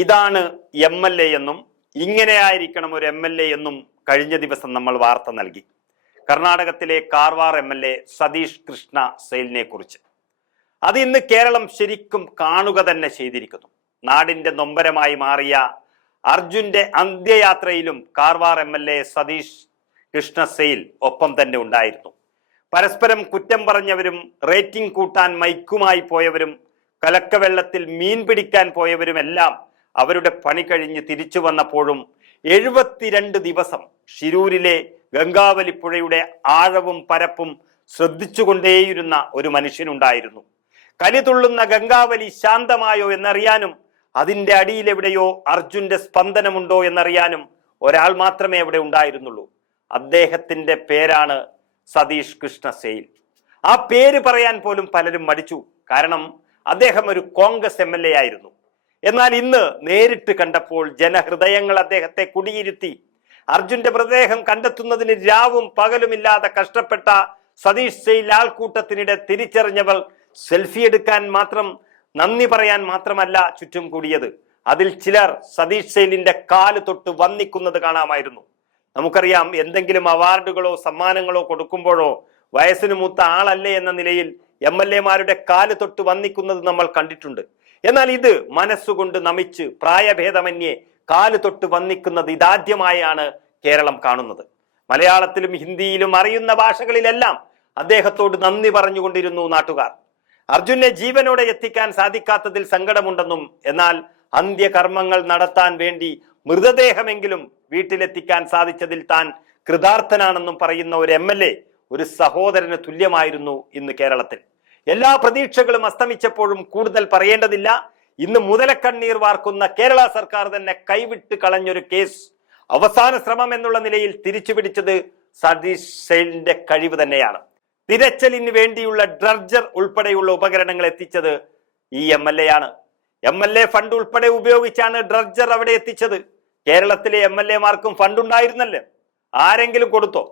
ഇതാണ് M L A എന്നും ഇങ്ങനെയായിരിക്കണം ഒരു എം എൽ എ എന്നും കഴിഞ്ഞ ദിവസം നമ്മൾ വാർത്ത നൽകി. കർണാടകത്തിലെ Karwar M L A Satish Krishna സെയിലിനെ കുറിച്ച്. അത് ഇന്ന് കേരളം ശരിക്കും കാണുക തന്നെ ചെയ്തിരിക്കുന്നു. നാടിന്റെ നൊമ്പരമായി മാറിയ അർജുന്റെ അന്ത്യയാത്രയിലും Karwar M L A Satish Krishna Sail ഒപ്പം തന്നെ ഉണ്ടായിരുന്നു. പരസ്പരം കുറ്റം പറഞ്ഞവരും റേറ്റിംഗ് കൂട്ടാൻ മൈക്കുമായി പോയവരും കലക്കവെള്ളത്തിൽ മീൻ പിടിക്കാൻ പോയവരുമെല്ലാം അവരുടെ പണി കഴിഞ്ഞ് തിരിച്ചു വന്നപ്പോഴും എഴുപത്തിരണ്ട് ദിവസം ഷിരൂരിലെ ഗംഗാവലിപ്പുഴയുടെ ആഴവും പരപ്പും ശ്രദ്ധിച്ചുകൊണ്ടേയിരുന്ന ഒരു മനുഷ്യനുണ്ടായിരുന്നു. കലിതുള്ളുന്ന ഗംഗാവലി ശാന്തമായോ എന്നറിയാനും അതിന്റെ അടിയിലെവിടെയോ അർജുന്റെ സ്പന്ദനമുണ്ടോ എന്നറിയാനും ഒരാൾ മാത്രമേ അവിടെ ഉണ്ടായിരുന്നുള്ളൂ. അദ്ദേഹത്തിന്റെ പേരാണ് സതീഷ് കൃഷ്ണ സെയിൽ ആ പേര് പറയാൻ പോലും പലരും മടിച്ചു. കാരണം അദ്ദേഹം ഒരു കോൺഗ്രസ് എ ആയിരുന്നു. എന്നാൽ ഇന്ന് നേരിട്ട് കണ്ടപ്പോൾ ജനഹൃദയങ്ങൾ അദ്ദേഹത്തെ കുടിയിരുത്തി. അർജുന്റെ മൃതദേഹം കണ്ടെത്തുന്നതിന് രാവും പകലുമില്ലാതെ കഷ്ടപ്പെട്ട സതീഷ് സെയിൽ ആൾക്കൂട്ടത്തിനിടെ തിരിച്ചറിഞ്ഞവൾ സെൽഫി എടുക്കാൻ മാത്രം നന്ദി പറയാൻ മാത്രമല്ല ചുറ്റും കൂടിയത്. അതിൽ ചിലർ സതീഷ് സെയിലിന്റെ കാൽ തൊട്ട് വന്നിക്കുന്നത് കാണാമായിരുന്നു. നമുക്കറിയാം എന്തെങ്കിലും അവാർഡുകളോ സമ്മാനങ്ങളോ കൊടുക്കുമ്പോഴോ വയസ്സിന് മൂത്ത ആളല്ലേ എന്ന നിലയിൽ എം എൽ എമാരുടെ കാൽ തൊട്ട് വന്നിക്കുന്നത് നമ്മൾ കണ്ടിട്ടുണ്ട്. എന്നാൽ ഇത് മനസ്സുകൊണ്ട് നമിച്ച് പ്രായഭേദമന്യേ കാൽ തൊട്ട് വന്നിക്കുന്നത് ഇതാദ്യമായാണ് കേരളം കാണുന്നത്. മലയാളത്തിലും ഹിന്ദിയിലും അറിയുന്ന ഭാഷകളിലെല്ലാം അദ്ദേഹത്തോട് നന്ദി പറഞ്ഞുകൊണ്ടിരുന്നു നാട്ടുകാർ. അർജുനെ ജീവനോടെ എത്തിക്കാൻ സാധിക്കാത്തതിൽ സങ്കടമുണ്ടെന്നും എന്നാൽ അന്ത്യകർമ്മങ്ങൾ നടത്താൻ വേണ്ടി മൃതദേഹമെങ്കിലും വീട്ടിലെത്തിക്കാൻ സാധിച്ചതിൽ താൻ കൃതാർത്ഥനാണെന്നും പറയുന്ന ഒരു എം ഒരു സഹോദരന് തുല്യമായിരുന്നു ഇന്ന് കേരളത്തിൽ. എല്ലാ പ്രതീക്ഷകളും അസ്തമിച്ചപ്പോഴും കൂടുതൽ പറയേണ്ടതില്ല. ഇന്ന് മുതലക്കണ്ണീർ വാർക്കുന്ന കേരള സർക്കാർ തന്നെ കൈവിട്ട് കളഞ്ഞൊരു കേസ്. അവസാന ശ്രമം എന്നുള്ള നിലയിൽ തിരിച്ചു പിടിച്ചത് സതീഷ് സെയിലിന്റെ കഴിവ് തന്നെയാണ്. തിരച്ചിലിന് വേണ്ടിയുള്ള ഡ്രഡ്ജർ ഉൾപ്പെടെയുള്ള ഉപകരണങ്ങൾ എത്തിച്ചത് ഈ എം എൽ എ ആണ്. എം എൽ എ ഫണ്ട് ഉൾപ്പെടെ ഉപയോഗിച്ചാണ് ഡ്രഡ്ജർ അവിടെ എത്തിച്ചത്. കേരളത്തിലെ എം എൽ എമാർക്കും ഫണ്ട് ഉണ്ടായിരുന്നല്ലേ ആരെങ്കിലും കൊടുത്തോ?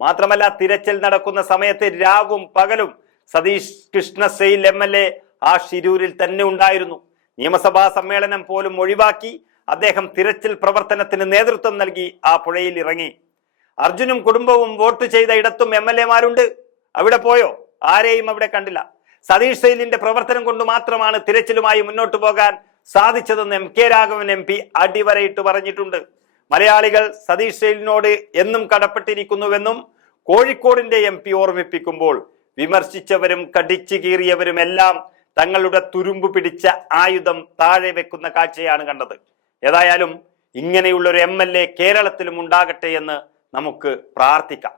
മാത്രമല്ല തിരച്ചിൽ നടക്കുന്ന സമയത്ത് രാവും പകലും Satish Krishna Sail M L A ആ ഷിരൂരിൽ തന്നെ ഉണ്ടായിരുന്നു. നിയമസഭാ സമ്മേളനം പോലും ഒഴിവാക്കി അദ്ദേഹം തിരച്ചിൽ പ്രവർത്തനത്തിന് നേതൃത്വം നൽകി ആ പുഴയിൽ ഇറങ്ങി. അർജുനും കുടുംബവും വോട്ട് ചെയ്ത ഇടത്തും എം എൽ എമാരുണ്ട് അവിടെ പോയോ? ആരെയും അവിടെ കണ്ടില്ല. സതീഷ് സെയിലിന്റെ പ്രവർത്തനം കൊണ്ട് മാത്രമാണ് തിരച്ചിലുമായി മുന്നോട്ടു പോകാൻ സാധിച്ചതെന്ന് M K Raghavan M P അടിവരയിട്ട് പറഞ്ഞിട്ടുണ്ട്. മലയാളികൾ സതീഷ് സെയിലിനോട് എന്നും കടപ്പെട്ടിരിക്കുന്നുവെന്നും കോഴിക്കോടിന്റെ എം പി ഓർമ്മിപ്പിക്കുമ്പോൾ വിമർശിച്ചവരും കടിച്ചു കീറിയവരുമെല്ലാം തങ്ങളുടെ തുരുമ്പ് പിടിച്ച ആയുധം താഴെ വെക്കുന്ന കാഴ്ചയാണ് കണ്ടത്. ഏതായാലും ഇങ്ങനെയുള്ളൊരു എം എൽ എ കേരളത്തിലും ഉണ്ടാകട്ടെ എന്ന് നമുക്ക് പ്രാർത്ഥിക്കാം.